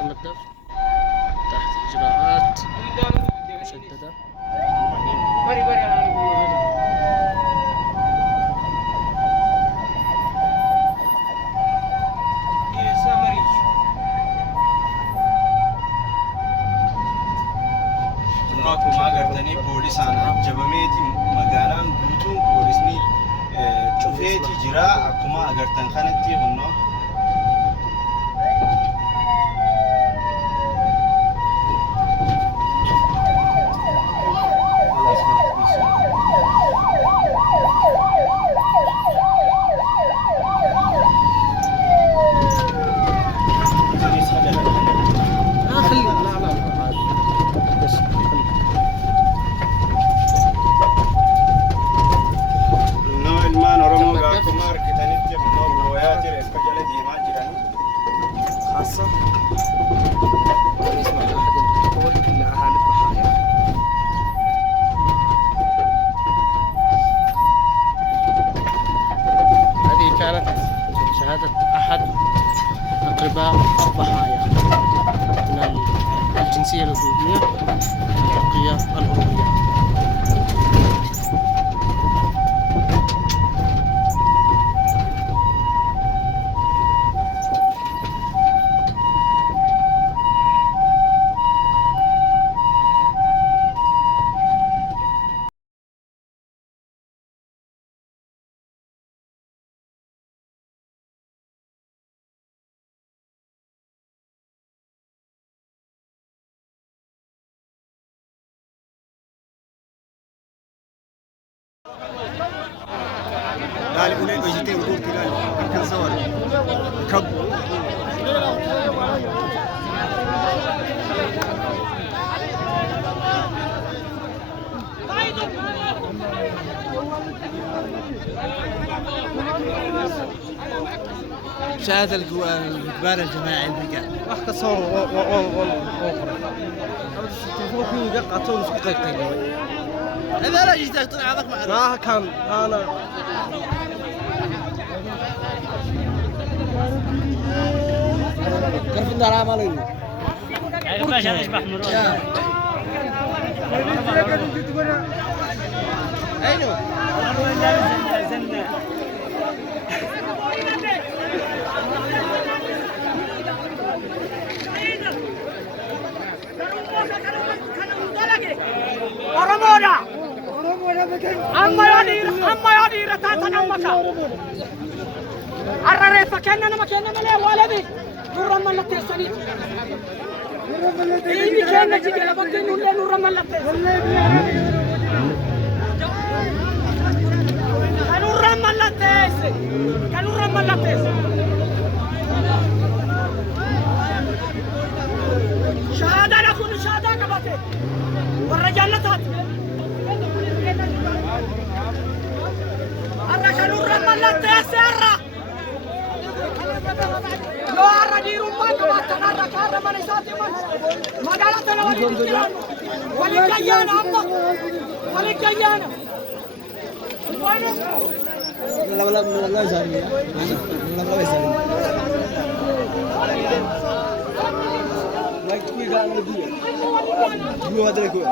تم الدفع تحت إجراءات مشددة. akkuma agartanii poolisaan ajjabameeti magaalaan guutuun poolisni cufeeti jira akkuma agartan kanatti hunnoo خاصة يسمع أحد الدخول لأهالي الضحايا. هذه كانت شهادة أحد أقرباء الضحايا من الجنسية الهندية العرقية الأوروبية. قال لي بيجي قلت له كان صور كب شاهد الإقبال الجماعي البقاء واحد صور تلفون دقة توم دقيقتين. إذا لا جيت أقطع هذاك معروف ما كان أنا كيف النار عملوا أيوه Oromoda amma yadira tatan ammaka arare fakenna male waladi nurram malatesani ini kenna jigala bakki nulle nurram malates kanurram malates shahada nakun shahada kabate والرجالات أنا كانوا رملا تسرع لو أرجع رومان ما تنارا كار ما نساتي ما قالت أنا ولي كيانا أما ولي كيانا لا زاري لا زاري لا تقول قال لي هذا يقول